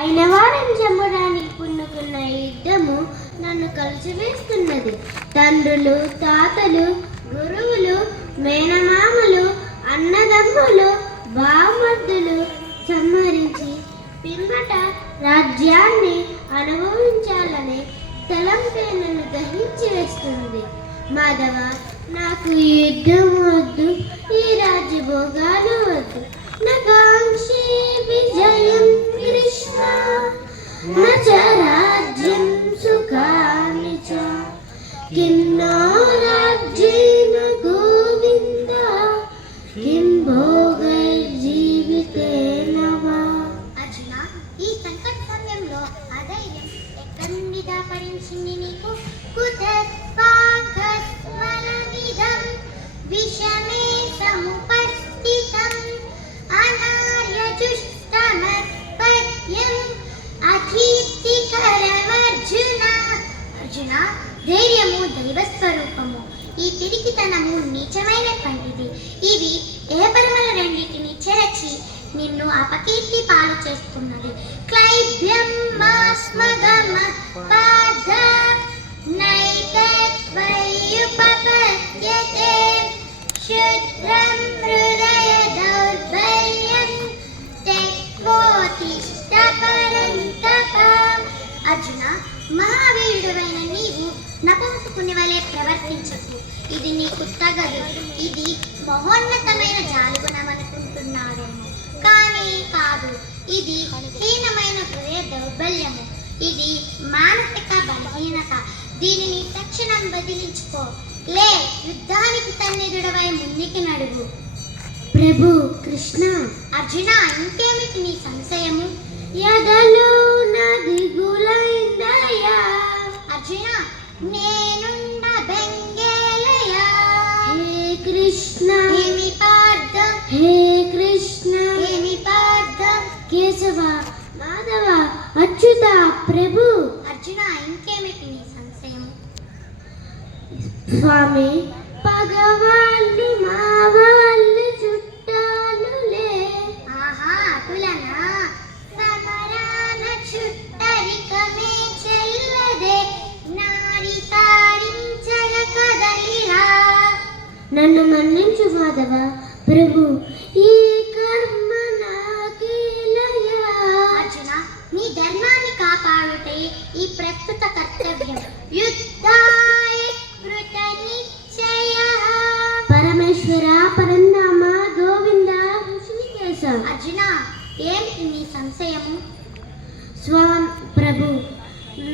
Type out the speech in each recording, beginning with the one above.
అయిన వారిని చంపడానికి పున్నుకున్న ఈ యుద్ధము నన్ను కలిసివేస్తున్నది. తండ్రులు, తాతలు, గురువులు, మేనమామలు, అన్నదమ్ములు, బావమర్దులు సంహరించి పిమ్మట రాజ్యాన్ని అనుభవించాలని తలంపే నన్ను దహించి వేస్తుంది. మాధవ, నాకు ఈ యుద్ధం వద్దు, ఈ రాజ్యభోగాలు వద్దు. నకాంక్షి విజయం కృష్ణ నచ రాజ్యం సుఖాని చ కిం నో రాజ్యేన గోవింద కిం భోగైర్జీవితేన వా. అర్జున, ఈ సంకట సమయంలో అధైర్యం ఎక్కడి నుండి దాపరించింది నీకు? కుతస్పాకస్మరమిదం విషమే సముపస్థితం అనార్యజుష్టమర్పయ్యం అకీర్తికరమర్జున. అర్జున, ధైర్యము దైవస్వరూపము, ఈ పిరికితనము నీచమైనటువంటిది. ఇవి ఏపరమల రెండింటిని చెరచి నిన్ను అపకీర్తి పాలు చేస్తున్నది. క్లైభ్యం మాస్మగమ పాద నైకత్వయుపపద్యతే శుద్రం హృదయ దౌర్బల్యం త్యక్వోత్తిష్ఠ పరంతప. అర్జున, మహావీరుడైన నీవు నపుంసకుని వలె ప్రవర్తించకు. ఇది నీకు తగదు. ఇది మహోన్నతమైన జాలిగుణం అనుకుంటున్నావేమో, కానీ కాదు. ఇది హీనమైన హృదయ దౌర్బల్యము. ఇది మానసిక బలహీనత. దీనిని తక్షణం బదిలించుకో. లే, యుద్ధానికి తన్నిదుడవై ముందుకి నడువు. ప్రభు కృష్ణ. అర్జున, ఇంకేమిటి నీ సంశయము? ఎదలో నదిగులైందయ్యా. అర్జున, నేనుండ బెంగేలయ్యా. హే కృష్ణ. ఏమి పార్థం? హే కృష్ణ. ఏమి పార్థం? కేశవ, మాధవ, అచ్యుత, ప్రభు. అర్జున, ఇంకేమిటి నీ సంశయము? స్వామి, పగవాళ్ళు మా వాళ్ళు చుట్టాలులే. ఆహా, అటులనా? సమరాన చుట్టరికమే చెల్లదే నారి తారించగ కదలిరా. నన్ను మన్నించు మాధవ. ప్రభు, ఈ కర్మ నాకేలయా. అర్జున, నీ ధర్మాన్ని కాపాడుటే ఈ ప్రస్తుత కర్తవ్యం. యుద్ధాయ కృత నిశ్చయః. పరమేశ్వర, పరంధామ, గోవింద, ఋషికేశ. అర్జున, ఏమిటి నీ సంశయము? ప్రభు,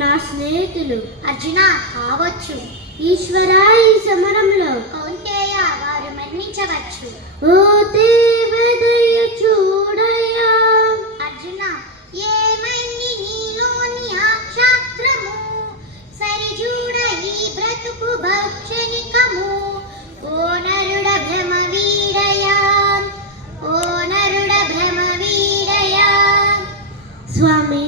నా స్నేహితులు. అర్జున, కావచ్చు. ఈశ్వర, ఈ సమరంలో కౌంతేయ, వారు మరణించవచ్చు. ఓ దేవదయ చూడయా. అర్జున, ఏమైంది నీలోని ఆ క్షాత్రము? సరిజూడ ఈ బ్రతుకు భక్షణికము. ఓ నరుడ భ్రమ వీడయా, ఓ నరుడ భ్రమ వీడయా. స్వామి,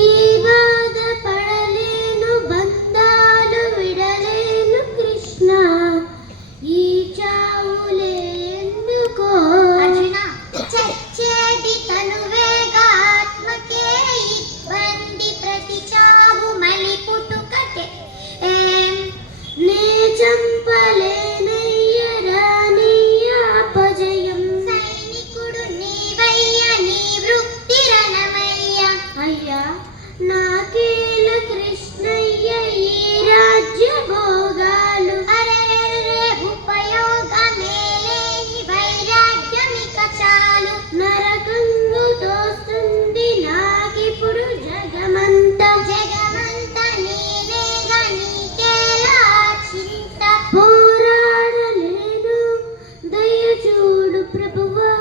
ఈ బాధ పడలేను, బంధాలు విడలేను కృష్ణ. ఈ చావులే ఎందుకో. అర్జున, చచ్చేది తనువేగా, ఆత్మకే ఇబ్బంది. ప్రతి చావు మలి పుట్టుకటే. నే చంపలేనయ్యరా నీ అపజయం. సైనికుడు నీవయ్య, నీ వృత్తి రణమయ్య. అయ్యా, నాకేల కృష్ణయ్య ఈ రాజ్య భోగాలు. అరెరెరె, ఉపయోగమేలేని వైరాగ్యమిక చాలు. నరకంగు తోస్తుంది నాకిప్పుడు జగమంతా. జగమంత నీవేగా, నీకేలా చింత. పోరాడలేను, దయ చూడు ప్రభువా,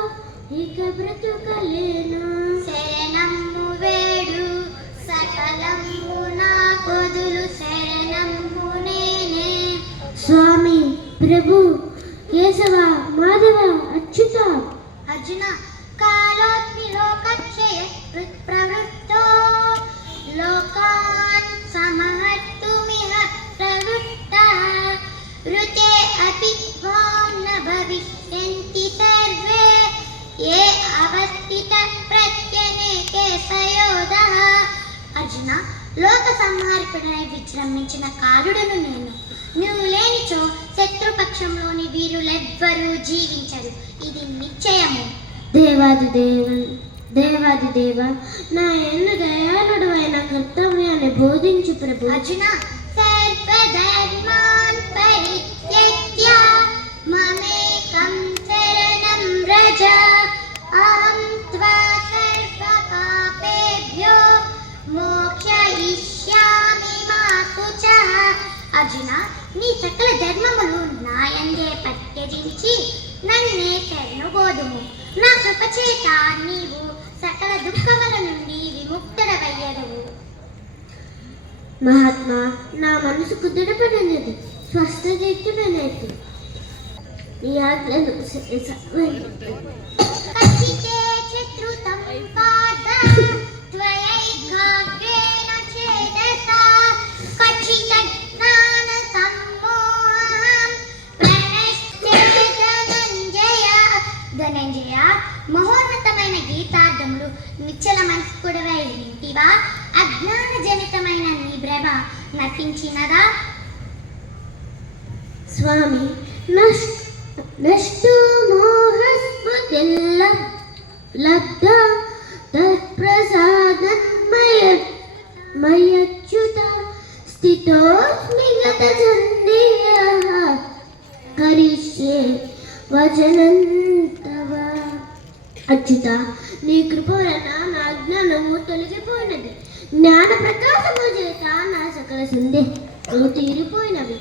ఇక బ్రతుకలేను. శరణమ్ము వేడు, సకలమ్ము నా కొదులు. శరణమ్ము నేనే. స్వామి, ప్రభు, కేశవ, మాధవ, అచ్యుత. అర్జున, కాలోస్మి లోకక్షయ ప్రవృత్తో లోకాన్ సమహర్తుమిహ ప్రవృత్తః. ఋతే అపి త్వాం న భవిష్యంతి సర్వే. ఏ అవస్థిత ప్రత్యనేకే సయోధః. లోక సంహారకుడై విజృంభించిన కాలుడను నేను. నువ్వు లేనిచో శత్రుపక్షంలోని వీరులెవ్వరూ జీవించరు, ఇది నిశ్చయము. దేవాది దేవ, నా ఎన్ను దయాళుడు అయిన కర్తవ్యాన్ని బోధించు ప్రభు. అర్జున, సర్వధర్మాన్ పరిత్యజ్య మమేకం శరణం వ్రజ, అహం త్వా సర్వపాపేభ్యో మోక్షయిష్యామి మా శుచః. అర్జున, నీ సకల ధర్మములు నాయందే పరిత్యజించి నన్నే శరణుబోధుము. నా కృపచేత నీవు సకల దుఃఖముల నుండి విముక్తుడవయ్యదువు. మహాత్మా, నా మనసు కుదుటపడినది, స్వస్థచిత్తుడనేది. నీ ఆజ్ఞను కచ్చితే చతుర్థం పాద త్వయైకాగ్రేణ చేదసా కచ్చిత జ్ఞాన సమ్మోహం ప్రణశ్చే ధనంజయ. మహోన్నతమైన గీతార్థములు నిశ్చల మనస్కుడవై వింటివా? అజ్ఞాన జనితమైన నీ భ్రమ నశించినదా? స్వామి, నష్టో మోహస్మృతిల్ల లబ్ధ తత్ప్రసాదమయచ్యుత స్థితోస్మి గత సందేహ కరిష్యే వచనం తవ. అచ్యుత, నీ కృప వలన నా అజ్ఞానము తొలగిపోయినది, జ్ఞాన ప్రకాశము చేత నా సకల సందేహములు తీరిపోయినవి.